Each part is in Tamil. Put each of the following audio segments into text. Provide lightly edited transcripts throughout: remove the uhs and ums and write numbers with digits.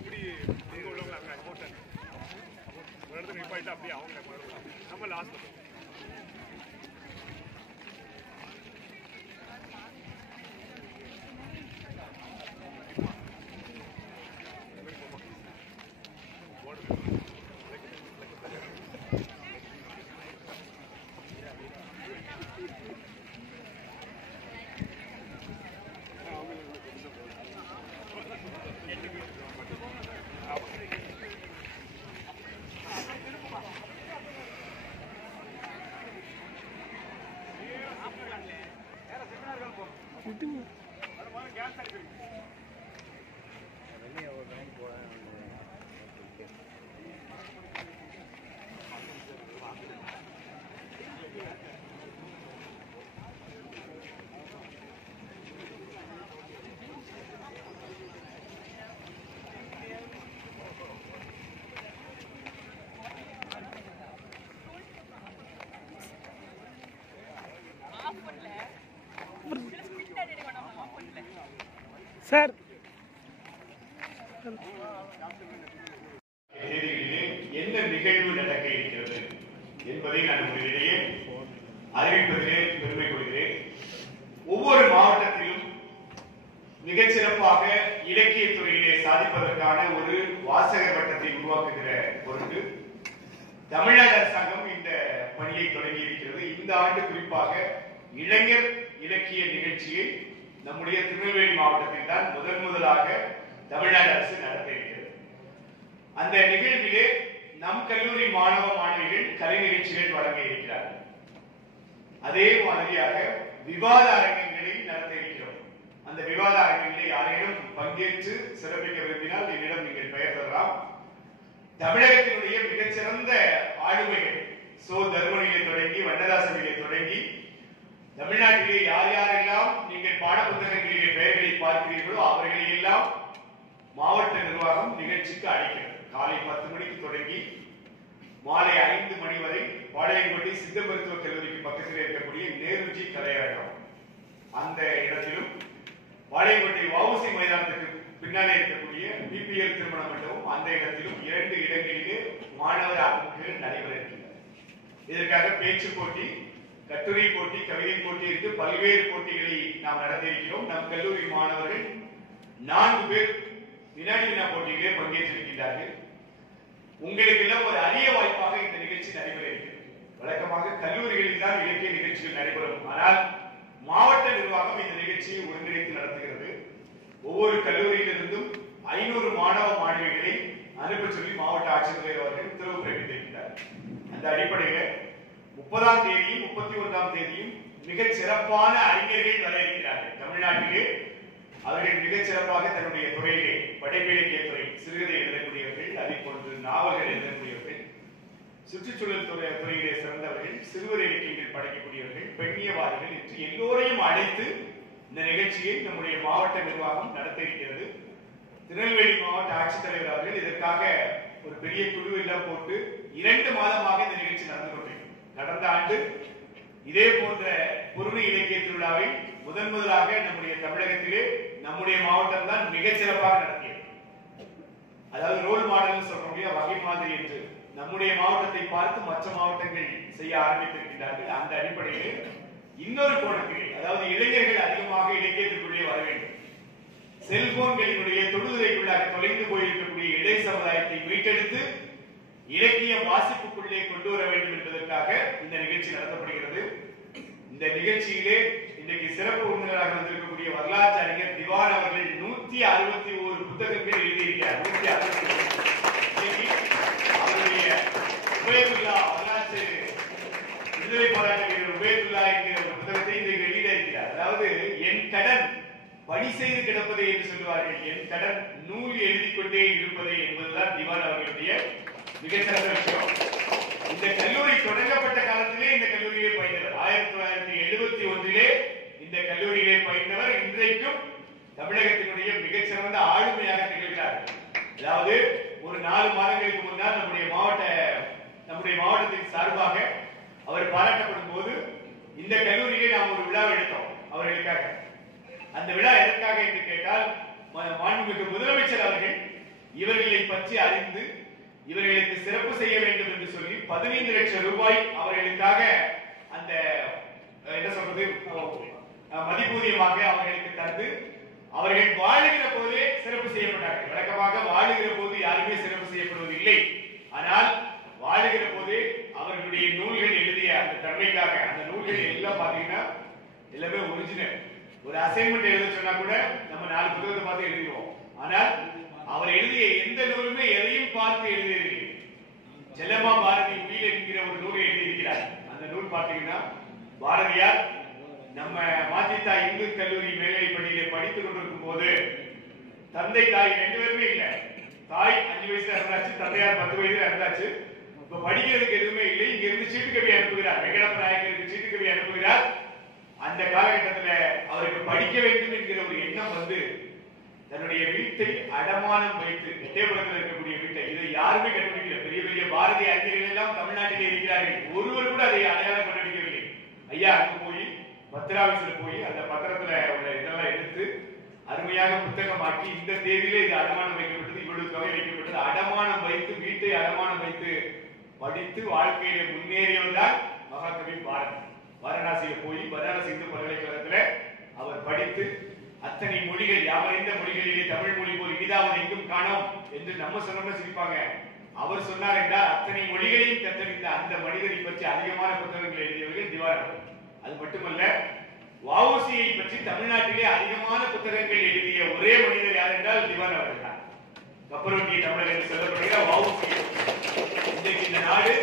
அப்படி இங்க உள்ளவங்க அங்க போட்டாங்க ஒரு இடத்துல நிப்பாயிட்டு அப்படியே அவங்க நம்ம லாஸ்ட் சார் என்ன நிகழ்வு நடக்க இருக்கிறது என்பதை நான் உங்களிடையே அறிவிப்பதிலே பெருமை கொள்கிறேன். ஒவ்வொரு மாவட்டத்திலும் மிகச்சிறப்பாக இலக்கிய துறையிலே சாதிப்பதற்கான ஒரு வாசகர் வட்டத்தை உருவாக்குகிற பொருட்டு தமிழ்நாடு அரசாங்கம் இந்த பணியை தொடங்கி இருக்கிறது. இந்த ஆண்டு குறிப்பாக இளைஞர் இலக்கிய நிகழ்ச்சியை நம்முடைய திருநெல்வேலி மாவட்டத்தில் தான் முதலாக தமிழ்நாடு அரசு நடத்த இருக்கிறது. அந்த நிகழ்விலே நம் கல்லூரி மாணவ மாணவிகள் கலை நிகழ்ச்சிகள் வழங்க இருக்கிறார்கள். அதே மாதிரியாக விவாத அரங்கங்களை நடத்த இருக்கிறோம். அந்த விவாத அரங்கங்களை யாரேனும் பங்கேற்று சிறப்பிக்க விரும்பினால் என்னிடம் நீங்கள் பெயர் தரலாம். தமிழகத்தினுடைய மிகச்சிறந்த ஆளுமைகள் சோ தர்மனிலே தொடங்கி வண்ணதாசனிலே தொடங்கி தமிழ்நாட்டிலே யார் யாரெல்லாம் நீங்கள் பாடப்புத்தகங்களிலே பெயர்களை பார்க்கிறீர்களோ அவர்களை எல்லாம் மாவட்ட நிர்வாகம் நிகழ்ச்சிக்கு அழைக்கிறது. காலை 10 மணிக்கு தொடங்கி மாலை 5 மணி வரை பாளையங்கோட்டை சித்த மருத்துவ கல்லூரிக்கு பக்கத்தில் இருக்கக்கூடிய நேருஜி கலையரங்கம் அந்த இடத்திலும் பாளையங்கோட்டை வஉசி மைதானத்துக்கு பின்னாலே இருக்கக்கூடிய பிபிஎல் திருமண மண்டபம் அந்த இடத்திலும் 2 இடங்களிலே மாணவர் அமைப்புகள் நடைபெற இருக்கின்றன. இதற்காக பேச்சு போட்டி, கட்டுரை போட்டி, கவிதை போட்டி என்று பல்வேறு போட்டிகளை நாம் நடத்தியிருக்கிறோம். நம் கல்லூரி மாணவர்கள் 4 பேர் வினாடி வினா போட்டியிலே பங்கேற்றிருக்கிறார்கள். உங்களுக்கு எல்லாம் ஒரு அரிய வாய்ப்பாக இந்த நிகழ்ச்சி நடைபெற இருக்கிறது. வழக்கமாக கல்லூரிகளில் தான் இலக்கிய நிகழ்ச்சிகள் நடைபெறும். ஆனால் மாவட்ட நிர்வாகம் இந்த நிகழ்ச்சியை ஒருங்கிணைத்து நடத்துகிறது. ஒவ்வொரு கல்லூரியிலிருந்தும் 500 மாணவ மாணவிகளை அனுப்ப சொல்லி மாவட்ட ஆட்சித்தலைவர் அவர்கள் உத்தரவு பிறப்பித்திருக்கிறார். அந்த அடிப்படையில் 30ஆம் தேதியும் 31ஆம் தேதியும் மிகச் சிறப்பான அறிஞர்கள் வர இருக்கிறார்கள். தமிழ்நாட்டிலே அவர்கள் மிகச் சிறப்பாக தன்னுடைய துறையிலே படைப்பிலக்கிய துறை, சிறுகதை எழுதக்கூடியவர்கள், அதே போன்று நாவல்கள் எழுதக்கூடியவர்கள், சுற்றுச்சூழல் துறையிலே சிறந்தவர்கள், சிறுவர் இலக்கியங்கள் படைக்கக்கூடியவர்கள், பெண்ணியவாதிகள் என்று எல்லோரையும் அழைத்து இந்த நிகழ்ச்சியை நம்முடைய மாவட்ட நிர்வாகம் நடத்த இருக்கிறது. திருநெல்வேலி மாவட்ட ஆட்சித்தலைவர் அவர்கள் இதற்காக ஒரு பெரிய குழு எல்லாம் போட்டு 2 மாதமாக இந்த நிகழ்ச்சி நடந்து கொண்டிருக்கிறது. கடந்த ஆண்டு இதே போன்ற பொருணை இலக்கிய திருவிழாவை முதலாக நம்முடைய தமிழகத்திலே நம்முடைய மாவட்டம் தான் மிக சிறப்பாக நடத்தியது. அதாவது ரோல் மாடல் சொல்லக்கூடிய வகை மாதிரி என்று நம்முடைய மாவட்டத்தை பார்த்து மற்ற மாவட்டங்கள் செய்ய ஆரம்பித்திருக்கிறார்கள். அந்த அடிப்படையில் இன்னொரு கோணத்திலே, அதாவது இளைஞர்கள் அதிகமாக இலக்கியத்திற்குள்ளே வர வேண்டும், செல்போன்களினுடைய தொடுதுறைக்குள்ளாக தொலைந்து போயிருக்கக்கூடிய இடை சமுதாயத்தை மீட்டெடுத்து இலக்கிய வாசிப்புக்குள்ளே கொண்டு வர வேண்டும் என்பதற்காக இந்த நிகழ்ச்சி நடத்தப்படுகிறது. இந்த நிகழ்ச்சியிலே இன்றைக்கு சிறப்பு விருந்தினராக வந்திருக்கக்கூடிய வரலாற்று அறிஞர் திவான் அவர்கள் 161 புத்தகங்கள் எழுதியிருக்கிறார். 161. அவருடைய உபயதுல்லா வரலாற்று விடுதலை போராட்ட வீரர் உபயதுல்லா என்கிற ஒரு புத்தகத்தை இன்றைக்கு வெளியிட இருக்கிறார். அதாவது என் கடன் பணி செய்து கிடப்பதை என்று சொல்லுவார்கள், என் கடன் நூல் எழுதிக் கொண்டே இருப்பதை என்பதுதான் திவான் அவர்களுடைய மிகச்சிறந்த விஷயம். இந்த கல்லூரி தொடங்கப்பட்ட காலத்திலே இந்த கல்லூரியிலே பயின்றவர். 1971 இந்த கல்லூரியிலே பயின்றவர். இன்றைக்கும் தமிழகத்தினுடைய மிகச்சிறந்த ஆளுமையாக திகழ்கிறார். அதாவது ஒரு 4 மாதங்களுக்கு முன்னால் நம்முடைய மாவட்டத்தின் சார்பாக அவர் பாராட்டப்படும் போது இந்த கல்லூரியிலே நாம் ஒரு விழா எடுத்தோம் அவர்களுக்காக. அந்த விழா எதற்காக என்று கேட்டால், மாண்புமிகு முதலமைச்சர் அவர்கள் இவர்களை பற்றி அறிந்து இவர்களுக்கு சிறப்பு செய்ய வேண்டும் என்று சொல்லி 15 லட்சம் ரூபாய் அவர்களுக்காக அந்த என்ன சொல்றது மதிப்பூதியமாக அவர்களுக்கு தந்து அவர்கள் வாழுகிற போதே சிறப்பு செய்யப்பட்டார்கள். வழக்கமாக வாழுகிற போது யாருமே சிறப்பு செய்யப்படுவதில்லை. ஆனால் வாழுகிற போதே அவர்களுடைய நூல்கள் எழுதிய அந்த தன்மைக்காக அந்த நூல்கள் எல்லாம் பாத்தீங்கன்னா எல்லாமே ஒரிஜினல். ஒரு அசைன்மெண்ட் எழுத சொன்னா கூட நம்ம 4 புத்தகத்தை பார்த்து எழுதிடுவோம். ஆனால் அவர் எழுதிய எந்த நூலுமே எதையும் பார்த்து எழுதியதில்லை. செல்லம்மா பாரதி உயிர் என்கிற ஒரு நூலை எழுதியிருக்கிறார். அந்த நூல் பார்த்தீங்கன்னா பாரதியார் நம்ம மாத்தித்தா இந்து கல்லூரி மேல்நிலைப் பள்ளியிலே படித்துக் கொண்டிருக்கும் போது தந்தை தாய் 2 பேருமே இல்ல. தாய் 5 வயசுல இருந்தாச்சு, தந்தையார் 10 வயசுல இருந்தாச்சு. இப்ப படிக்கிறதுக்கு எதுவுமே இல்லை. இங்க இருந்து சீட்டுக்கவி அனுப்புகிறார். வெங்கடப்ப நாயக்கருக்கு சீட்டுக்கவி அனுப்புகிறார். அந்த காலகட்டத்தில் அவருக்கு படிக்க வேண்டும் என்கிற ஒரு எண்ணம் வந்து தன்னுடைய வீட்டை அடமானம் வைத்து, எட்டயபுரத்தில் இருக்கக்கூடிய வீட்டை, இதை யாருமே கண்டுபிடிக்கல. பெரிய பெரிய பாரதி அறிஞர்கள் எல்லாம் தமிழ்நாட்டிலே இருக்கிறார்கள். ஒருவர் கூட அதை அடையாளம் கண்டுபிடிக்கவில்லை. ஐயா அங்கு போய் பத்திராவிசில போய் அந்த பத்திரத்துல உள்ள இதெல்லாம் எடுத்து அருமையாக புத்தகமாக்கி இந்த தேதியிலே இது அடமானம் வைக்கப்பட்டது, இவ்வளவு தொகை வைக்கப்பட்டது, அடமானம் வைத்து வீட்டை அடமானம் வைத்து படித்து வாழ்க்கையில முன்னேறியவர்தான் மகாகவி பாரதி. வாரணாசியில போய் பனாரஸ் இந்து பல்கலைக்கழகத்துல அவர் படித்து அத்தனை மொழிகள், யாவறிந்த மொழிகளிலே தமிழ் மொழி போல் இனிதாவது எங்கும் காணோம் என்று நம்ம சொன்னோம்னு சிரிப்பாங்க. அவர் சொன்னார் என்றால் அத்தனை மொழிகளையும் கற்றறிந்த அந்த மனிதரை பற்றி அதிகமான புத்தகங்கள் எழுதியவர்கள் திவான். அது மட்டுமல்ல, வஉசியை பற்றி தமிழ்நாட்டிலே அதிகமான புத்தகங்கள் எழுதிய ஒரே மனிதர் யார் என்றால் திவான் அவர்கள் தான். கப்பலோட்டிய தமிழர் என்று சொல்லப்படுகிற வஉசி. இன்றைக்கு இந்த நாடு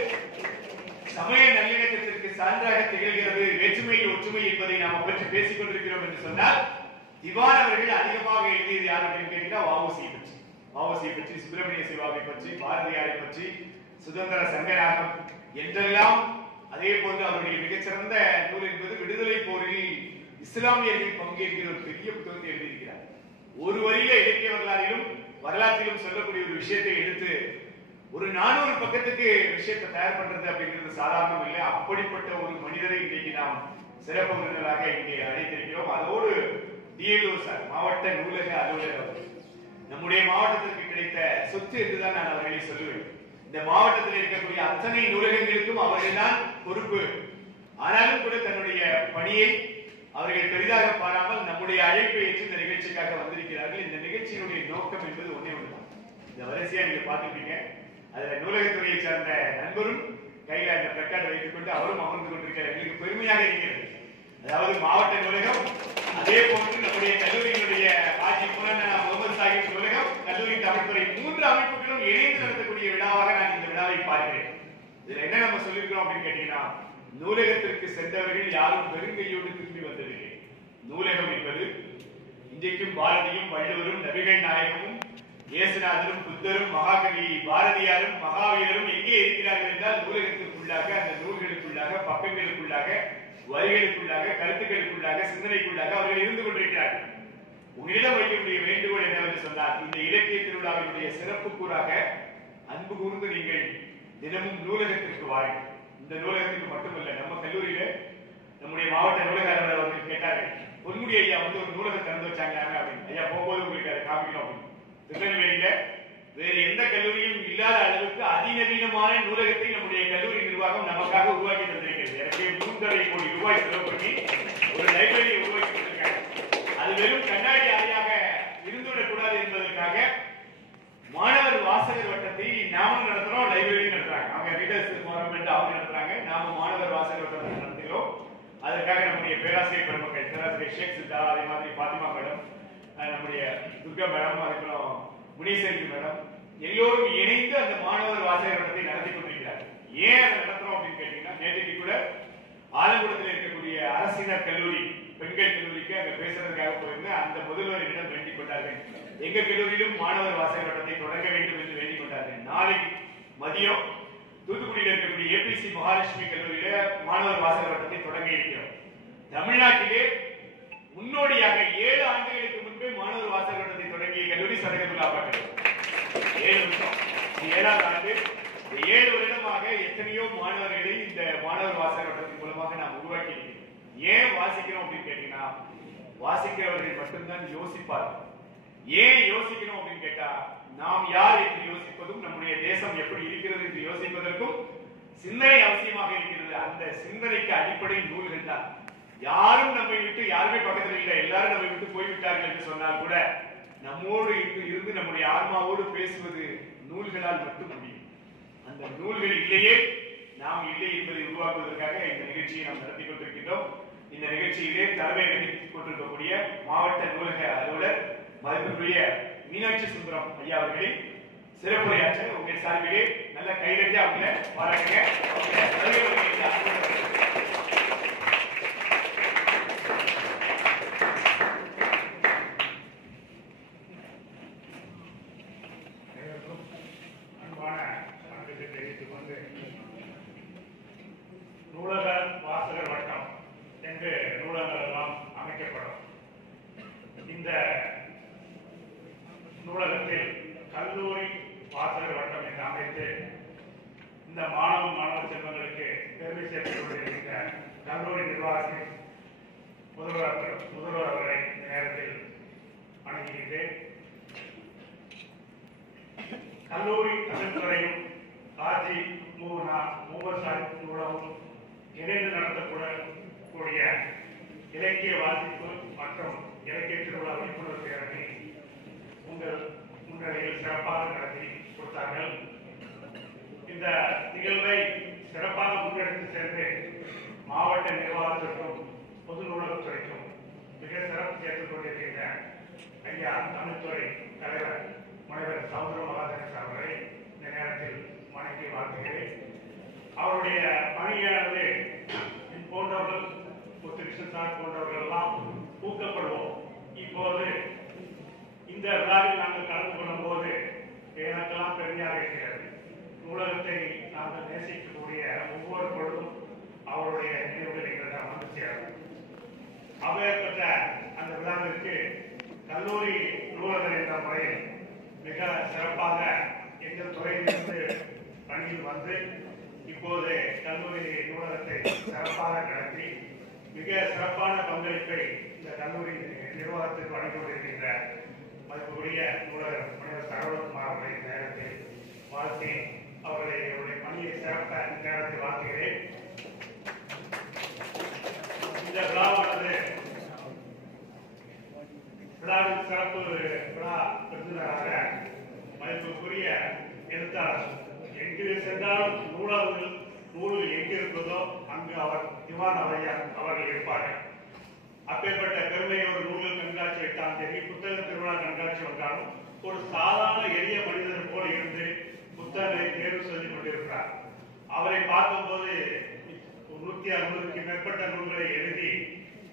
சமய நல்லிணக்கத்திற்கு சான்றாக திகழ்கிறது, வேற்றுமையில் ஒற்றுமை என்பதை நாம் பற்றி பேசிக் கொண்டிருக்கிறோம் என்று சொன்னால் திவான் அவர்கள் அதிகமாக எழுதியது யார் அப்படின்னு கேட்டீங்கன்னா வஉசியை பற்றி. வஉசியை பற்றி, சுப்பிரமணிய சிவாவை பற்றி, பாரதியாரை பற்றி, சுதந்திர சங்கராகம் என்றெல்லாம். அதே போன்று அவருடைய மிகச்சிறந்த நூல் என்பது விடுதலை போரில் இஸ்லாமியர்கள் பங்கேற்கிற ஒரு பெரிய புத்தகத்தை எழுதியிருக்கிறார். ஒரு வரியில இலக்கிய வரலாற்றிலும் சொல்லக்கூடிய ஒரு விஷயத்தை எடுத்து ஒரு 400 பக்கத்துக்கு விஷயத்தை தயார் பண்றது அப்படிங்கிறது சாதாரணம் இல்லை. அப்படிப்பட்ட ஒரு மனிதரை இன்றைக்கு நாம் சிறப்பு விருந்தினராக இங்கே அழைத்திருக்கிறோம். அதோடு டிஎல்ஓ சார், மாவட்ட நூலக அலுவலர், நம்முடைய மாவட்டத்திற்கு கிடைத்த சொத்து என்றுதான் நான் அவர்களை சொல்லுவேன். இந்த மாவட்டத்தில் இருக்கக்கூடிய அத்தனை நூலகங்களுக்கும் அவர்கள் தான் பொறுப்பு. ஆனாலும் கூட தன்னுடைய பணியை அவர்கள் பெரிதாக பாராமல் நம்முடைய அழைப்பை ஏற்று இந்த நிகழ்ச்சிக்காக வந்திருக்கிறார்கள். இந்த நிகழ்ச்சியினுடைய நோக்கம் என்பது ஒன்னே ஒன்றுதான். இந்த வரிசையா நீங்க பாத்துட்டீங்க. அதுல நூலகத்துறையை சார்ந்த நண்பரும் கையில அந்த பிளக்கார்டை வைத்துக் கொண்டு அவரும் அமர்ந்து கொண்டிருக்கிறார். எங்களுக்கு பெருமையாக இருக்கிறது. அதாவது மாவட்ட நூலகம், அதே போன்று நம்முடைய கல்லூரியினுடைய ஆட்சி முகமது சாஹிப் நூலகம், கல்லூரி தமிழ்துறை 3 அமைப்புகளும் இணைந்து நடத்தக்கூடிய விழாவாக நான் இந்த விழாவை பார்க்கிறேன். இதுல என்ன நம்ம சொல்லியிருக்கிறோம் அப்படின்னு கேட்டீங்கன்னா, நூலகத்திற்கு சென்றவர்கள் யாரும் பெருங்கையோடு திரும்பி வந்ததில்லை. நூலகம் என்பது இன்றைக்கும் பாரதியும் வள்ளுவரும் நபிகள் நாயகமும் இயேசுநாதரும் புத்தரும் மகாகவி பாரதியாரும் மகாவீரரும் எங்கே இருக்கிறார்கள் என்றால் நூலகத்திற்குள்ளாக, அந்த நூல்களுக்குள்ளாக, பக்கங்களுக்குள்ளாக, வரிகளுக்குள்ளாக, கருத்துக்களுக்குள்ளாக, சிந்தனைக்குள்ளாக அவர்கள் இருந்து கொண்டிருக்கிறார்கள். உங்களிடம் வைக்கக்கூடிய வேண்டுகோள் என்னவென்று சொன்னால், இந்த இலக்கிய திருவிழாவினுடைய சிறப்பு கூறாக அன்பு கூர்ந்து நீங்கள் தினமும் நூலகத்திற்கு வாருங்கள். இந்த நூலகத்துக்கு மட்டுமல்ல, நம்ம கல்லூரியில நம்முடைய மாவட்ட நூலக அலுவலர் அவர்கள் கேட்டார்கள், பொன்முடி ஐயா வந்து ஒரு நூலகம் திறந்து வச்சாங்க அப்படின்னு. ஐயா போகும்போது உங்களுக்கு அதை காமிக்கணும் அப்படின்னு. திருநெல்வேலியில வேறு எந்த கல்லூரியும் இல்லாத அளவுக்கு அதிநவீனமான நூலகத்தை நம்முடைய கல்லூரி நிர்வாகம் நமக்காக உருவாக்கி தந்திருக்கிறது. எனக்கு 3.5 கோடி ரூபாய் செலவு பண்ணி ஒரு லைப்ரரியை உருவாக்கி தந்திருக்காங்க. அது வெறும் கண்ணாடி அறையாக இருந்துவிடக் கூடாது என்பதற்காக மாணவர் வாசகர் வட்டத்தை நாமும் நடத்துறோம், லைப்ரரி நடத்துறாங்க. அவங்க ரீடர்ஸ் அவங்க நடத்துறாங்க, நாம மாணவர் வாசகர் வட்டத்தை நடத்துகிறோம். அதற்காக நம்முடைய பேராசிரியர் பெருமக்கள் பேராசிரியர் ஷேக் சித்தா, அதே மாதிரி பாத்திமா மேடம், நம்முடைய துர்கா மேடம், அதுக்கப்புறம் முனீஸ்வரி மேடம், எல்லோரும் இணைந்து அந்த மாணவர் வாசகர் வட்டத்தை நடத்தி கொண்டிருக்கிறார். ஏன் அதை நடத்துறோம் அப்படின்னு கேட்டீங்கன்னா, நேற்றைக்கு கூட ஆலங்குளத்தில் இருக்கக்கூடிய அரசினர் கல்லூரி பெண்கள் கல்லூரிக்கு அங்க பேசுறதுக்காக போயிருந்து அந்த முதல்வரிடம் வேண்டிக் கொண்டார்கள். எங்க கல்லூரியிலும் மாணவர் வாசகர் வட்டத்தை தொடங்க வேண்டும் என்று வேண்டிக் கொண்டார்கள். நாளைக்கு மதியம் தூத்துக்குடியில் இருக்கக்கூடிய ஏபிசி மகாலட்சுமி கல்லூரியில மாணவர் வாசகர் வட்டத்தை தொடங்க இருக்கிறோம். தமிழ்நாட்டிலே முன்னோடியாக 7 ஆண்டுகளுக்கு முன்பே மாணவர் வாசகர் வட்டத்தை தொடங்கிய கல்லூரி சதகத்துல்லா கல்லூரி. 7 வருஷம், 7வது ஆண்டு. 7 வருடமாக எத்தனையோ மாணவர்களை இந்த மாணவர் வாசகர் வட்டத்தின் மூலமாக நாம் உருவாக்கி இருக்கிறோம். ஏன் வாசிக்கிறோம் அப்படின்னு கேட்டீங்கன்னா, வாசிக்கிறவர்கள் மட்டும்தான் யோசிப்பார்கள். ஏன் யோசிக்கணும் அப்படின்னு கேட்டா, நாம் யார் என்று யோசிப்பதும் நம்முடைய தேசம் எப்படி இருக்கிறது என்று யோசிப்பதற்கும் சிந்தனை அவசியமாக இருக்கிறது. அந்த சிந்தனைக்கு அடிப்படை நூல்கள் தான். யாரும் நம்மை விட்டு, யாருமே பக்கத்தில் இல்லை, எல்லாரும் நம்மை விட்டு போய்விட்டார்கள் என்று சொன்னால் கூட நம்மோடு இருந்து நம்முடைய ஆன்மாவோடு பேசுவது நூல்களால் மட்டும் முடியும். அந்த நூல்கள் இல்லையே நாம் இல்லை என்பதை உருவாக்குவதற்காக இந்த நிகழ்ச்சியை நாம் நடத்தி கொண்டிருக்கின்றோம். இந்த நிகழ்ச்சியிலே தலைமை வகித்துக் கொண்டிருக்கக்கூடிய மாவட்ட நூலக அலுவலர் மதிப்புக்குரிய மீனாட்சி சுந்தரம் ஐயா அவர்களை சிறப்புரையாற்ற உங்கள் சார்பிலே நல்ல கைதட்டி அவங்களை பாராட்டுங்க. அன்பான வணக்கத்தை தெரிவித்துக் கொண்டு, நூலக வாசகர் வட்டம் என்று நூலகங்கள் எல்லாம் அமைக்கப்படும். இந்த நூலகத்தில் கல்லூரி வாசகர் வட்டம் என்று அமைத்து இந்த மாணவ செல்வங்களுக்கு பெருமை சேர்த்துக் கொண்டிருக்கின்ற கல்லூரி நிர்வாகத்தின் முதல்வர் அவர்களை இந்த நேரத்தில் அணுகின்றேன். கல்லூரி தமிழ்துறையும் காஜி மூவர் சாஹிப் நூலகம் இணைந்து நடத்தக்கூடிய இலக்கிய வாசிப்பு மற்றும் இலக்கிய திருவிழா விழிப்புணர்வு பேரணி உங்கள் முன்னிலையில் சிறப்பாக நடத்தி கொடுத்தார்கள். இந்த நிகழ்வை சிறப்பாக முன்னெடுத்து சென்று மாவட்ட நிர்வாகத்திற்கும் பொது நூலகத்துறைக்கும் மிக சிறப்பு சேர்த்துக் கொண்டிருக்கின்ற ஐயா தமிழ்துறை தலைவர் முனைவர் சௌந்தர மகாதேவன் அவர்களை இந்த நேரத்தில் வணங்கி வாழ்த்துகிறேன். அவருடைய பணியானது போன்றவர்கள் கிருஷ்ணன் சார் போன்றவர்கள் எல்லாம் ஊக்கப்படுவோம். இப்போது இந்த விழாவில் நாங்கள் கலந்து கொள்ளும் போது எனக்கெல்லாம் பெருமையாக இருக்கிறது. நூலகத்தை நாங்கள் நேசிக்கக்கூடிய ஒவ்வொரு பொழுதும் அவருடைய நினைவுகள் எங்களிடம் வந்து சேரும். அப்பேற்பட்ட அந்த விழாவிற்கு கல்லூரி நூலகர் என்ற முறையில் மிக சிறப்பாக எங்கள் துறையிலிருந்து பணியில் வந்து இப்போது கல்லூரி நூலகத்தை சிறப்பாக நடத்தி மிக சிறப்பான பங்களிப்பை இந்த கல்லூரி நிர்வாகத்திற்கு வழங்கி கொண்டிருக்கின்ற மதிப்புக்குரிய நூலகர் முனைவர் சரவணகுமார் அவர்களை நேரத்தில் வாழ்த்தி அவருடைய பணியை சிறப்ப நேரத்தில் வாழ்த்துகிறேன். இந்த விழாவானது விழாவின் சிறப்பு விழா விருந்தினராக மதிப்புக்குரிய எழுத்தாளர் எங்கு சென்றாலும் நூல்கள் எங்கு இருப்பதோ அங்கு அவர் திவான் அவர்கள் இருப்பார்கள். அப்பேற்பட்ட பெருமை ஒரு நூல்கள் கண்காட்சி 8ஆம் தேதி புத்தக திருவிழா கண்காட்சி வந்தாலும் ஒரு சாதாரண எளிய மனிதர் போல் இருந்து புத்தகங்களை தேர்வு செய்து கொண்டிருக்கிறார். அவரை பார்க்கும்போது 160க்கு மேற்பட்ட நூல்களை எழுதி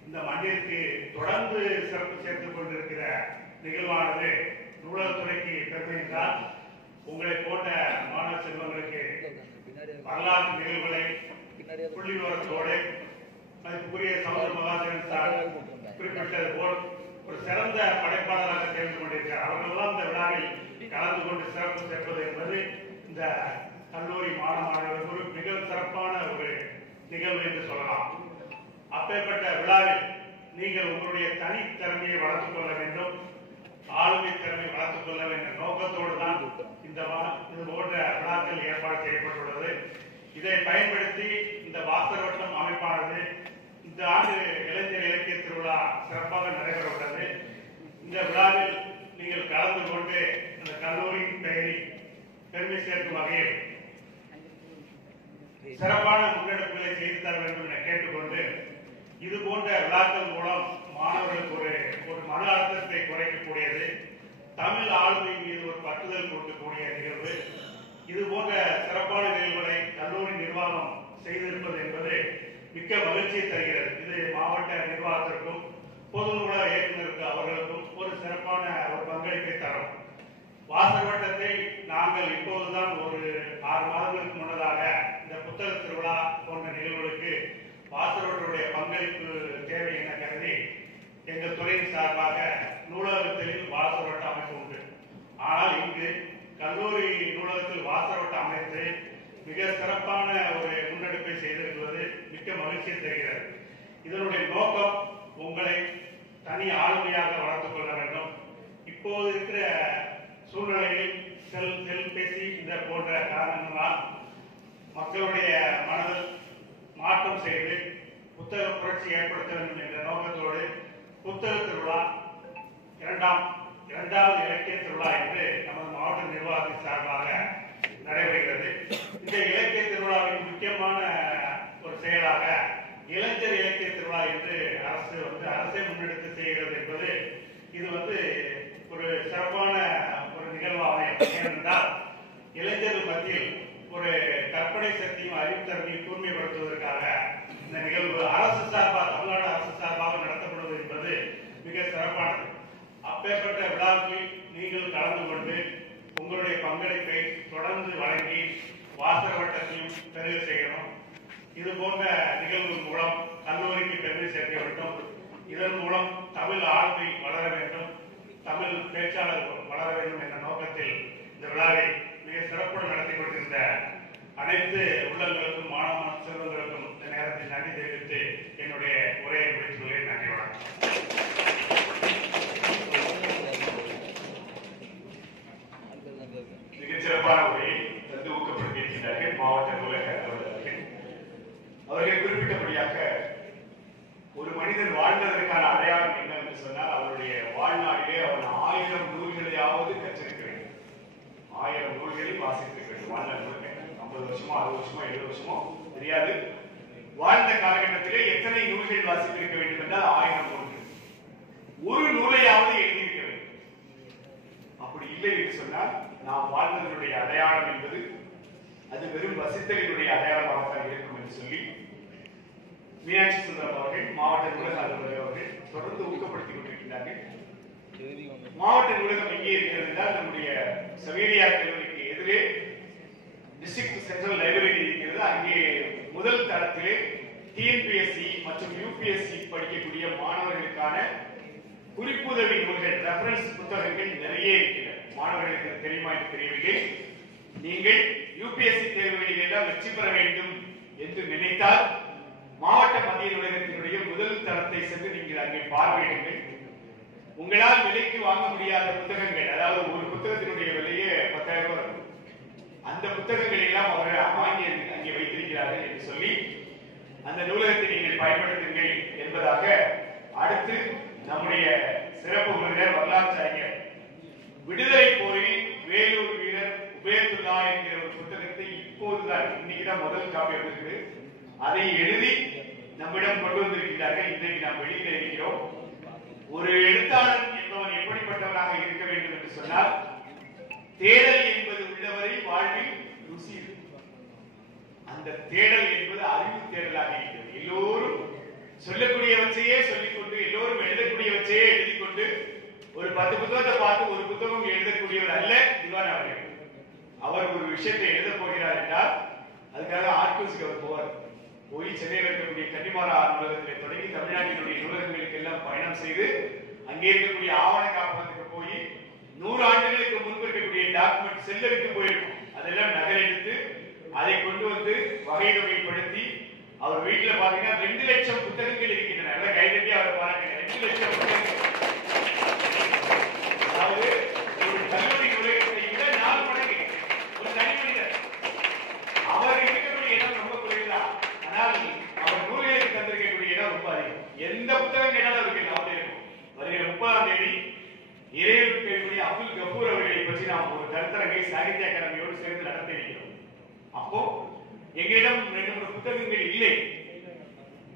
இந்த மண்ணிற்கு தொடர்ந்து சிறப்பு சேர்த்துக் கொண்டிருக்கிற நிகழ்வானது நூலகத்துறைக்கு பெருமை என்றால், உங்களை போன்ற மாணவ செல்வங்களுக்கு வரலாற்று நிகழ்வுகளை புள்ளிவிவரத்தோடு மதிப்புக்குரிய சௌந்தர மகாதேவன் சார் குறிப்பிட்டது போல் ஒரு சிறந்த படைப்பாளராக தேர்ந்து கொண்டிருக்கிறார். அவர்களெல்லாம் இந்த விழாவில் கலந்து கொண்டு சிறப்பு சேர்ப்பது என்பது இந்த கல்லூரி மாணவர்களுக்கு ஒரு மிக சிறப்பான ஒரு நிகழ்வு என்று சொல்லலாம். அப்பேற்பட்ட விழாவில் நீங்கள் உங்களுடைய தனித்திறமையை வளர்த்துக் கொள்ள வேண்டும், ஆளுமை திறமை வளர்த்துக் கொள்ள வேண்டும் நோக்கத்தோடு தான் இது போன்ற விழாக்கள் ஏற்பாடு செய்யப்பட்டுள்ளது. இதை பயன்படுத்தி இந்த வாசகர் வட்டம் அமைப்பானது இந்த ஆண்டு இளைஞர் இலக்கிய திருவிழா சிறப்பாக நடைபெற உள்ளது. இந்த விழாவில் நீங்கள் கலந்து கொண்டு அந்த கல்லூரியின் பெயரை பெருமை சேர்க்கும் வகையில் சிறப்பான முன்னெடுப்புகளை செய்து தர வேண்டும் என கேட்டுக்கொண்டு, இது போன்ற விழாக்கள் மூலம் மாணவர்களுக்கு ஒரு மன அழுத்தத்தை குறைக்கக்கூடியது, தமிழ் ஆளுமை மீது ஒரு பற்றுதல் கொடுக்கக்கூடிய நிகழ்வு. இது போன்ற சிறப்பான நிகழ்வுகளை கல்லூரி நிர்வாகம் செய்திருப்பது என்பது மிக்க மகிழ்ச்சியை தருகிறது. இது மாவட்ட நிர்வாகத்திற்கும் பொது நூலக இயக்குநருக்கு அவர்களுக்கும் ஒரு சிறப்பான ஒரு பங்களிப்பை தரும். வாசர் வட்டத்தை நாங்கள் இப்போதுதான் ஒரு 6 மாதங்களுக்கு முன்னதாக இந்த புத்தக திருவிழா போன்ற நிகழ்வுகளுக்கு வாசகர்களுடைய பங்களிப்பு தேவை என கருதி எங்கள் துறையின் சார்பாக நூலகத்தில் வாசகவட்ட அமைப்பு உண்டு. ஆனால் இங்கு கல்லூரி நூலகத்தில் வாசகவட்ட அமைத்து மிக சிறப்பான ஒரு முன்னெடுப்பை செய்திருப்பது மிக்க மகிழ்ச்சியை தருகிறது. இதனுடைய நோக்கம் உங்களை தனி ஆளுமையாக வளர்த்துக் கொள்ள வேண்டும். இப்போது இருக்கிற சூழ்நிலையில் செல்பேசி இந்த போன்ற காரணங்களால் மக்களுடைய மனதில் மாற்றம் செய்து புத்தக புரட்சி ஏற்படுத்த வேண்டும் என்ற நோக்கத்தோடு புத்தக திருவிழா இரண்டாவது இலக்கிய திருவிழா என்று நமது மாவட்ட நிர்வாகத்தின் சார்பாக நடைபெறுகிறது. இந்த இலக்கிய திருவிழாவின் முக்கியமான ஒரு செயலாக இளைஞர் இலக்கிய திருவிழா என்று அரசே முன்னெடுத்து செய்கிறது என்பது இது ஒரு சிறப்பான ஒரு நிகழ்வாகும். ஏனென்றால் இளைஞர்கள் மத்தியில் ஒரு கற்பனை சக்தியும் அறிவுத்திறனையும் தூய்மைப்படுத்துவதற்காக இந்த நிகழ்வு தமிழ்நாடு அரசு சார்பாக நடத்தப்படுவது என்பது மிக சிறப்பானது. அப்பேற்பட்ட விழாவில் நீங்கள் கலந்து கொண்டு உங்களுடைய பங்களிப்பை தொடர்ந்து வழங்கி வாசகர் வட்டத்தையும் பெருக செய்யணும். இது போன்ற நிகழ்வு மூலம் கல்லூரிக்கு பெருமை சேர்க்க வேண்டும். இதன் மூலம் தமிழ் ஆளுமை வளர வேண்டும், தமிழ் பேச்சாளர் வளர வேண்டும் என்ற நோக்கத்தில் இந்த விழாவை மிக சிறப்புடன் நடத்தி கொண்டிருந்த அனைத்து உள்ளங்களுக்கும் மாணவ செல்வங்களுக்கும் இந்த நேரத்தில் நன்றி தெரிவித்து என்னுடைய உரையை முடித்துள்ளேன். நன்றி, வணக்கம். மிகச்சிறப்பான உரையை தந்து ஊக்கப்படுத்தியிருக்கிறார்கள் மாவட்ட நூலக அலுவலர்கள். அவர்கள் குறிப்பிட்டபடியாக ஒரு மனிதன் வாழ்ந்ததற்கான அடையாளம் என்னவென்று சொன்னால் அவருடைய வாழ்நாளிலே அவன் 1000 நூல்களையாவது கற்றிருக்க வேண்டும், 1000 நூல்களை வாசித்திருக்க வேண்டும். வாழ்நாள் 50 வருஷமோ 60 வருஷமோ 70 வருஷமோ தெரியாது. வாழ்ந்த காலகட்டத்திலே எத்தனை நூல்கள் வாசித்திருக்க வேண்டும் என்றால் 1000 நூல்கள். ஒரு நூலையாவது எழுதியிருக்க வேண்டும். அப்படி இல்லை என்று சொன்னால் நாம் வாழ்ந்ததனுடைய அடையாளம் என்பது அது வெறும் வசித்தலினுடைய அடையாளமாகத்தான் இருக்கும் என்று சொல்லி மீனாட்சி சுந்தரம் அவர்கள், மாவட்ட நூலக அலுவலர் அவர்கள் தொடர்ந்து ஊக்கப்படுத்திக் கொண்டிருக்கிறார்கள். மாவட்ட நூலகம் எங்கே இருக்கிறது என்றால் நம்முடைய சவேரியார் கல்லூரிக்கு எதிரே டிஸ்ட்ரிக்ட் சென்ட்ரல் லைப்ரரி இருக்கிறது. அங்கே முதல் தளத்திலே டிஎன்பிஎஸ்சி மற்றும் யூபிஎஸ்சி படிக்கக்கூடிய மாணவர்களுக்கான குறிப்புதவி நூல்கள், ரெஃபரன்ஸ் புத்தகங்கள் நிறைய இருக்கிறது. மாணவர்களுக்கு தெரியுமா என்று தெரியவில்லை. நீங்கள் யூபிஎஸ்சி தேர்வுகளில் எல்லாம் வெற்றி பெற வேண்டும் என்று நினைத்தால் மாவட்ட மத்திய நூலகத்தினுடைய முதல் தளத்தை சென்று நீங்கள் அங்கே பார்வையிடுங்கள். உங்களால் விலைக்கு வாங்க முடியாத புத்தகங்கள், அதாவது ஒரு புத்தகத்தினுடைய விலையே 10,000 ரூபாய் இருக்கும், அந்த புத்தகங்களை எல்லாம் அவர்கள் வாங்கி அங்கே வைத்திருக்கிறார்கள் என்று சொல்லி அந்த நூலகத்தை நீங்கள் பயன்படுத்துங்கள் என்பதாக அடுத்து நம்முடைய சிறப்பு விருந்தினர் வரலாற்று அறிஞர் விடுதலை போரில் வேலூர் வீரர் உபயத்துல்லா என்கிற ஒரு புத்தகத்தை இப்போதுதான் இன்னைக்குதான் முதல் காப்பி வந்திருக்கு, அதை எழுதி நம்மிடம் கொண்டு வந்திருக்கிறார்கள். இன்றைக்கு நாம் வெளியிட இருக்கிறோம். ஒரு எழுத்தாளர் என்பவன் எப்படிப்பட்டவனாக இருக்க வேண்டும் என்று சொன்னால் தேடல் என்பது உள்ளவரை வாழ்வில் ருசி இருக்கும். அந்த தேடல் என்பது அறிவு தேடலாக இருக்கிறது. எல்லோரும் சொல்லக்கூடியவற்றையே சொல்லிக்கொண்டு எல்லோரும் எழுதக்கூடியவற்றையே எழுதி கொண்டு ஒரு 10 புத்தகத்தை பார்த்து ஒரு புத்தகம் எழுதக்கூடியவர் அல்ல திவான் அவர்கள். அவர் ஒரு விஷயத்தை எழுத போகிறார் என்றால் அதுக்காக ஆர்கியூஸ்க்கு அவர் போவார். போய் சென்னையில் இருக்கக்கூடிய கன்னிமாரா நூலகத்திலே தொடங்கி தமிழ்நாட்டினுடைய நூலகங்களுக்கு எல்லாம் பயணம் செய்து அங்கே இருக்கக்கூடிய ஆவண காப்பகத்துக்கு போய் 100 ஆண்டுகளுக்கு முன்பு இருக்கக்கூடிய டாக்குமெண்ட் செல்லருக்கு போயிருக்கும். அதெல்லாம் நகலெடுத்து அதை கொண்டு வந்து வகை வகைப்படுத்தி அவர் வீட்டில் பாத்தீங்கன்னா 2 லட்சம் புத்தகங்கள் இருக்கின்றன. எல்லாம் கைதட்டி அவர் பாருங்க, 2 லட்சம் புத்தகங்கள். அதாவது ஒரு கல்லூரி நூலகத்தை விட 4 மடங்கு ஒரு தனி மனிதர். அவர் இருக்கக்கூடிய இடம் ரொம்ப குறைவுதான், ஆனால் அவர் நூல்களுக்கு தந்திருக்கக்கூடிய இடம் ரொம்ப அதிகம். எந்த புத்தகம் கேட்டாலும் அவருக்கு ஞாபகம் இருக்கும். வருகிற 30ஆம் தேதி இறையூர் அப்துல் கபூர் அவர்களை பற்றி நாம் ஒரு கருத்தரங்கை சாகித்ய அகாடமியோடு சேர்ந்து நடத்த இருக்கிறோம். அப்போ எங்களிடம் 2-3 புத்தகங்கள் இல்லை.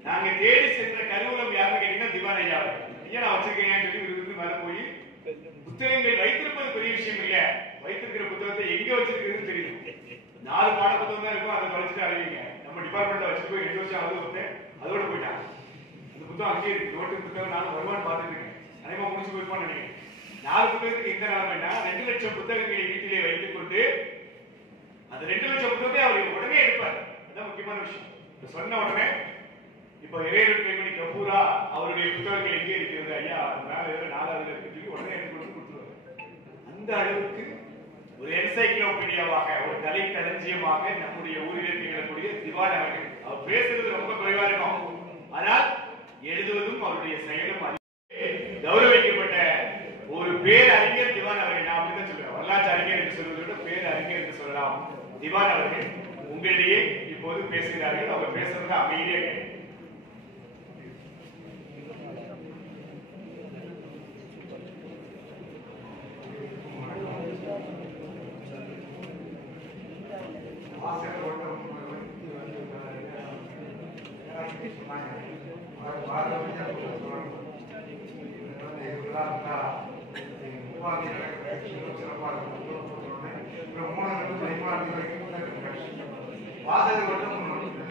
நாங்க தேடி சென்ற கருவூலம் யாருன்னு கேட்டீங்கன்னா திவான் ஐயா. ஐயா நான் வச்சிருக்கேன்னு சொல்லி இருந்து மேல போய் புத்தகங்கள் வைத்திருப்பது பெரிய விஷயம் இல்ல, வைத்திருக்கிற புத்தகத்தை எங்க வச்சிருக்கிறதுன்னு தெரியும். 4 பாட புத்தகம் தான் இருக்கும், அதை படிச்சுட்டு அறிவிங்க. நம்ம டிபார்ட்மெண்ட்ல வச்சுட்டு போய் 2 வருஷம் ஆகுது ஒருத்தன் அதோட போயிட்டான். அந்த புத்தகம் அங்கேயே இருக்கு, நோட்டு புத்தகம் நானும் வருவான்னு பார்த்துட்டு இருக்கேன். அதிகமா முடிச்சு போயிருப்பான்னு நினைக்கிறேன். 4 புத்தகத்துக்கு இந்த நிலைமைன்னா 2 லட்சம் புத்தகங்களை வீட்டிலே வைத்துக் கொண்டு அந்த 2 லட்சம் புத்தகத்தை அவர் உடனே எடுப்பார். அதான் முக்கியமான விஷயம். சொன்ன உடனே இப்ப இறையர் பெண்மணி கபூரா அவருடைய புத்தகங்கள் எங்கே இருக்கிறது ஐயா, மேல 4வது இருக்கு, உடனே எடுத்து கொடுத்துருவாரு. அந்த அளவுக்கு ஒரு என்சைக்ளோபீடியாவாக, ஒரு கலை களஞ்சியமாக நம்முடைய ஊரிலே திகழக்கூடிய திவான் அவர்கள். அவர் பேசுறது ரொம்ப குறைவா இருக்கும், ஆனால் எழுதுவதும் அவருடைய செயலும் கௌரவிக்கப்பட்ட ஒரு பேரறிஞர் திவான் அவர்கள். நான் அப்படிதான் சொல்றேன், வரலாற்று அறிஞர் என்று சொல்வதை விட பேரறிஞர் என்று சொல்லலாம். திவான் அவர்கள் உங்களிடையே இப்போது பேசுகிறார்கள். அவர் பேசுறது அமைதியாக கேட்க.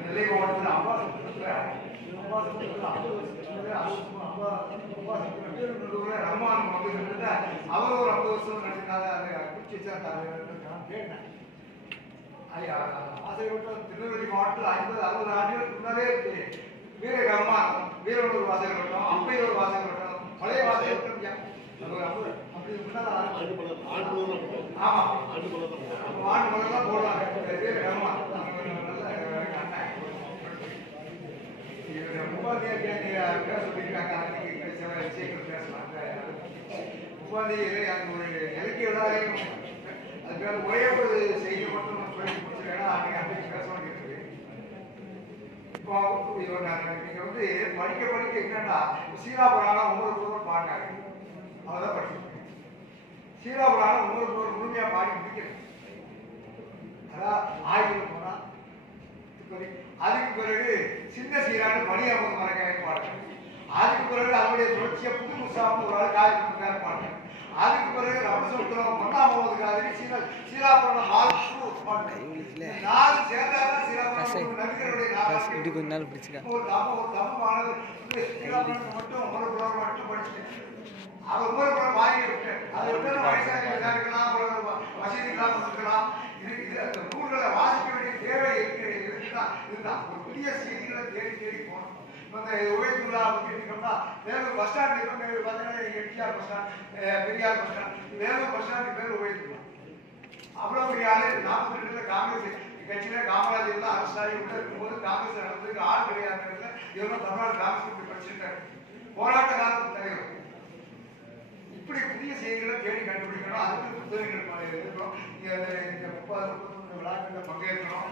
நெல்லை மாவட்டத்தில் ரஹ்மான் அவர் ஒரு 50 வருஷம் நடத்தினாங்க. கேட்டேன் வாசகர் திருநெல்வேலி மாவட்டத்தில் 50-60 ஆண்டுகளுக்கு முன்னாலே வீர ரஹ்மான், வீரனூர் வாசகர் வட்டம், அம்பையூர் வாசகர் வட்டம், பழைய வாசகர் வட்டம் அப்படி முன்னால ஆமா ஆண்டு முதல்ல போடுறாங்க. வீர ரஹ்மான் முப்பாந்தியார் பேச சொல்லியிருக்காங்க. அன்னைக்கு சில விஷயங்கள் பேசலாம். முப்பாந்தியரை அந்த ஒரு இலக்கிய விழாவையும் அதுக்காக ஒரே ஒரு செய்தி மட்டும் சொல்லி முடிச்சிருக்கேன்னா அன்னைக்கு அன்றைக்கு பேச வேண்டியிருக்கு. இப்போ நீங்க வந்து படிக்க படிக்க என்னன்னா சீராபுராணம் ஒவ்வொரு பாடினாரு, அவதான் படிச்சிருக்கேன். சீராபுராணம் ஒவ்வொரு முழுமையா பாடி முடிக்கிறது. அதான் ஆய்வு போனா அதுக்கு பிறகு சின்ன சீரான மணியாமது மரக்காய பாடுறேன். அதுக்கு பிறகு அதனுடைய தொடர்ச்சியா புது முசாமு ஒரு ஆள் காயக்கார பாடுறேன். அதுக்கு பிறகு ரமசமுத்திரம் பொன்னாமது காதலி சீராபுரம் 4 சேர்ந்தாதான் சீராபுரம் நபிகளுடைய ஒரு தமிழ் மாணவர் சீராபுரம் மட்டும் உமரபுரம் மட்டும் படிச்சுட்டேன். அவர் உமரபுரம் வாங்கி விட்டேன். அதை விட்டு வயசாக இருக்கலாம், வசதி இல்லாமல் இருக்கலாம். அந்த நூல்களை வாசிக்க வேண்டிய தேவை இதுதான். ஒரு புதிய செய்திகளை தேடி போகணும். உபயத்துல்லா கேட்டீங்கன்னா வேலூர் பஸ் ஸ்டாண்ட் பார்த்தீங்கன்னா MGR bus stand, Periyar bus stand, Vellore bus stand பேர் உபயத்துல்லா. அவ்வளவு பெரிய ஆளு. 42 காங்கிரஸ் கட்சியில காமராஜர் தான் அரசாணி உள்ள இருக்கும்போது காங்கிரஸ் நடந்ததுக்கு ஆள் கிடையாது. இதெல்லாம் தமிழ்நாடு காங்கிரஸ் படிச்சிருக்காரு, போராட்ட காலத்து தலைவர். இப்படி புதிய செய்திகளை தேடி கண்டுபிடிக்கணும். அதுக்கு புத்தகங்கள் இருக்கணும். இந்த 30-31 விழாக்களில் பங்கேற்கணும்.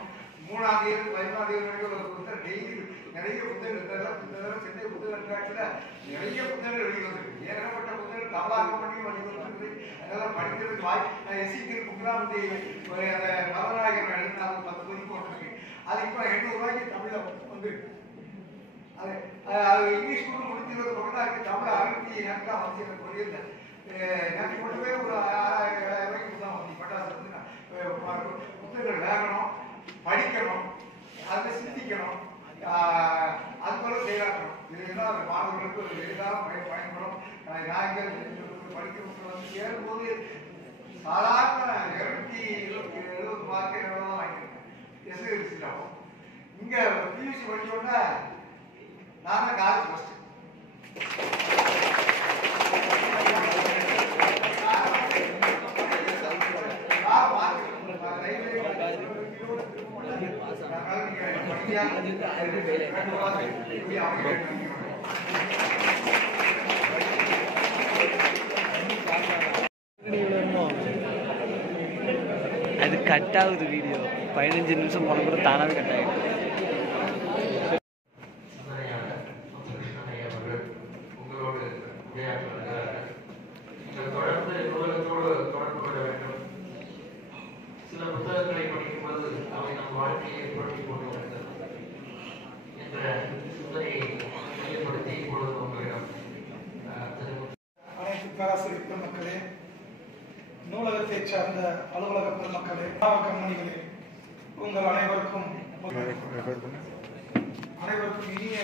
3ஆம் தேதி 15ஆம் தேதி வரைக்கும் ஒரு புத்தகம் டெய்லி நிறைய புத்தகங்கள் சென்னை புத்தக கண்காட்சியில நிறைய புத்தகங்கள் வெளிவந்திருக்கு. ஏகப்பட்ட புத்தகங்கள் தமிழாக்கம் பண்ணி வெளிவந்திருக்கு. அதெல்லாம் படிக்கிறதுக்கு வாய்ப்பு. எஸ்சிக்கு புக்கெல்லாம் வந்து அந்த மதநாயகர் எழுதினா 10 மணிக்கு போட்டிருக்கு. அது இப்போ 800 ரூபாய்க்கு தமிழ்ல வந்துருக்கு. அது இங்கிலீஷ் கூட முடிஞ்சது பக்கம் தான் இருக்கு. தமிழ் 600 வந்து எனக்கு புரியுது. எனக்கு மட்டுமே ஒரு 6000-7000 ரூபாய்க்கு புத்தகம் வந்து பட்டாசு வந்து புத்தகங்கள் வேகணும், படிக்கணும், அதை சிந்திக்கணும், அது போல செயலாக்கணும். இதெல்லாம் அந்த மாணவர்களுக்கு ஒரு எளிதாக பயன்படும். நான் இங்கே படிக்கிறவங்க வந்து சேரும்போது சாதாரண 270 மார்க்கு தான் வாங்கியிருக்கேன் எஸ்எல்சி. இங்கே பியூசி படிச்சோன்னா நான் தான் காலேஜ் ஃபர்ஸ்ட். அது கட் ஆகுது வீடியோ. 15 நிமிஷம் போன கூட தானாவே கட் ஆகிடும். சில புத்தகங்களை படிக்கும்போது அவை நம் வாழ்க்கையை ஏற்படுத்தி கொண்டு வருகிறது என்ற சிந்தனை மாவட்டத்தை சார்ந்த அலுவலக பெருமக்களே, கண்மணிகளே, உங்கள் அனைவருக்கும் இனிய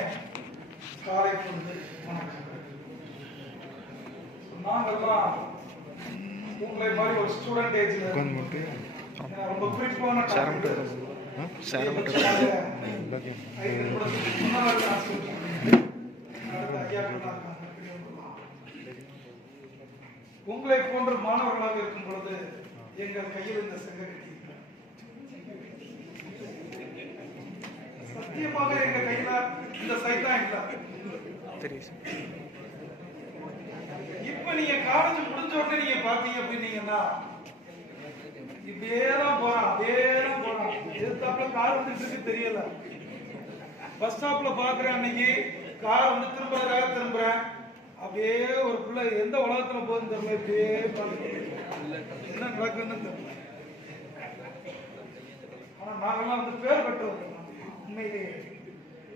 காலை பொழுது வணக்கம். நாங்கள்லாம் உங்களை மாதிரி ஒரு ஸ்டூடெண்ட் ஏஜ்ல ரொம்ப குறிப்பான உங்களை போன்ற மாணவர்களாக இருக்கும் பொழுது எங்கள் கையில் இந்த செங்கல் சத்தியமாக எங்க கையில இந்த சைதான் இல்ல. இப்ப நீங்க காலேஜ் முடிஞ்ச உடனே நீங்க பாத்தீங்க அப்படின்னீங்கன்னா இப்படியேதான் போறான், அப்படியேதான் போறான். எதிர்த்தாப்புல கார் வந்துட்டு இருக்கு தெரியல. பஸ் ஸ்டாப்ல பாக்குறேன், அன்னைக்கு கார் வந்து திரும்புறேன், அப்படியே ஒரு பிள்ளை எந்த உலகத்துல போகுதுன்னு தெரியல, இப்படியே என்ன நடக்குதுன்னு தெரியல. ஆனா நாங்கெல்லாம் வந்து பேர் பெற்றவர்கள், உண்மையிலேயே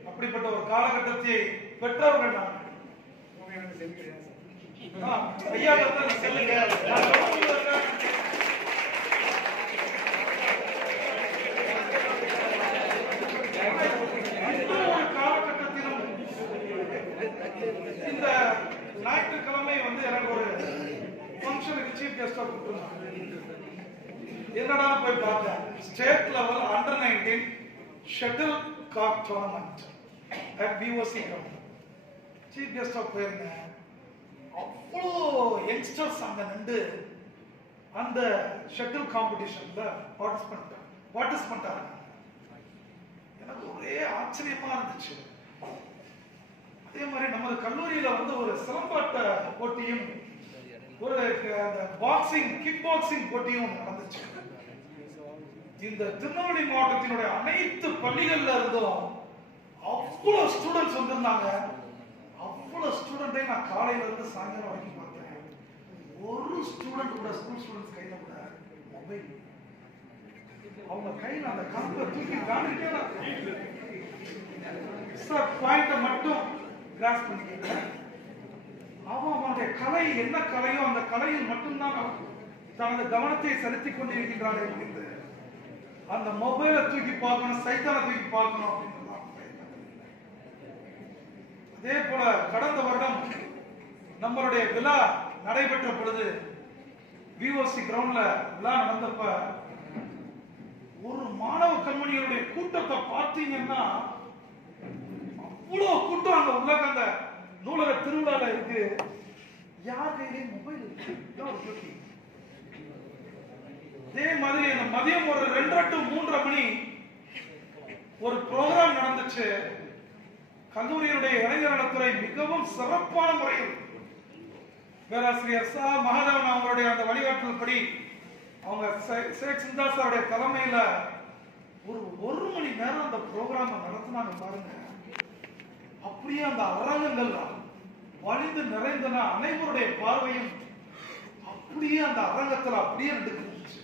அப்படிப்பட்ட ஒரு காலகட்டத்தை பெற்றவர்கள் நாங்கள். ஐயா காலகட்டத்திலும் இந்த ஞாயிற்றுக்கிழமை வந்து எனக்கு ஒரு ஃபங்க்ஷனுக்கு சீஃப் கெஸ்டா கூப்பிட்டுருந்தாங்க. என்னடா போய் பார்த்தேன், state level under 19 shuttlecock tournament at VOC ground. Chief கெஸ்டா போயிருந்தேன். அவ்வளோ யங்ஸ்டர்ஸ் அங்க நின்று அந்த ஷட்டில் காம்படிஷன்ல பார்ட்டிசிபெண்ட் ஆனாங்க. எனக்கு ஒரே ஆச்சரியமா இருந்துச்சு. அதே மாதிரி நமது கல்லூரியில வந்து ஒரு சிலம்பாட்ட போட்டியும் ஒரு பாக்ஸிங் கிக் பாக்ஸிங் போட்டியும் நடந்துச்சு. இந்த திருநெல்வேலி மாவட்டத்தினுடைய அனைத்து பள்ளிகள்ல இருந்தும் அவ்வளவு ஸ்டூடெண்ட்ஸ் வந்திருந்தாங்க. அவ்வளவு ஸ்டூடெண்டை நான் காலையில இருந்து சாயங்காலம் வரைக்கும் பார்த்தேன். ஒரு ஸ்டூடெண்ட் கூட, ஸ்கூல் ஸ்டூடெண்ட்ஸ் கையில கூட மொபைல், அவங்க கையில அந்த கம்பை தூக்கி காமிட்டே பாயிண்ட மட்டும் கிராஸ் பண்ணிக்கிட்டேன். அவனுடைய கலை என்ன கலையோ அந்த கலையில் மட்டும்தான் தனது கவனத்தை செலுத்திக் கொண்டிருக்கின்றார்கள் என்று அந்த மொபைலை தூக்கி பார்க்கணும், சைத்தானை தூக்கி பார்க்கணும் அப்படின்னு. அதே போல கடந்த வருடம் நம்மளுடைய விழா நடைபெற்ற பொழுது VOC கிரவுண்ட்ல விழா நடந்தப்ப ஒரு மாணவ கண்மணிகளுடைய கூட்டத்தை பார்த்தீங்கன்னா அவ்வளவு கூட்டம் அங்க உள்ள அந்த நூலக திருவிழால இருக்கு. யார் கையிலையும் மொபைல் இருக்கு. அதே மாதிரி அந்த மதியம் ஒரு 2 to 3:30 மணி ஒரு ப்ரோக்ராம் நடந்துச்சு. கல்லூரியினுடைய இளைஞர் நலத்துறை மிகவும் சிறப்பான முறையில் பேராசிரியர் சா மகாதேவன் அவங்களுடைய அந்த வழிகாட்டுதல் படி அவங்க சேக் சிந்தா சாருடைய தலைமையில ஒரு மணி நேரம் அந்த ப்ரோக்ராம் நடத்தினாங்க பாருங்க. அப்படியே அந்த அரங்கங்கள் வலிந்து நிறைந்தன. அனைவருடைய பார்வையும் அப்படியே அந்த அரங்கத்தில் அப்படியே நடந்துச்சு.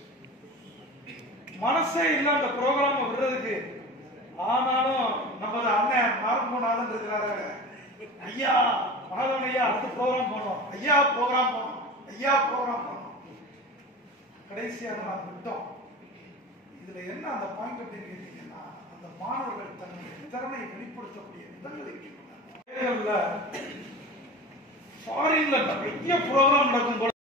மனசே இல்ல அந்த ப்ரோக்ராம் விடுறதுக்கு. ஆனாலும் நமது அண்ணன் மார்மோனாலும் இருக்கிறாரு, ஐயா மகாதவன் ஐயா அடுத்த ப்ரோக்ராம் போனோம், ஐயா ப்ரோக்ராம் போனோம், ஐயா ப்ரோக்ராம் போனோம். கடைசியாக நான் விட்டோம். இதுல என்ன அந்த பாயிண்ட் அப்படின்னு கேட்டீங்கன்னா, அந்த மாணவர்கள் தன்னுடைய திறமையை வெளிப்படுத்தக்கூடிய விதங்கள் இருக்கின்றன. ஃபாரின்ல நிறைய ப்ரோக்ராம் நடக்கும் போல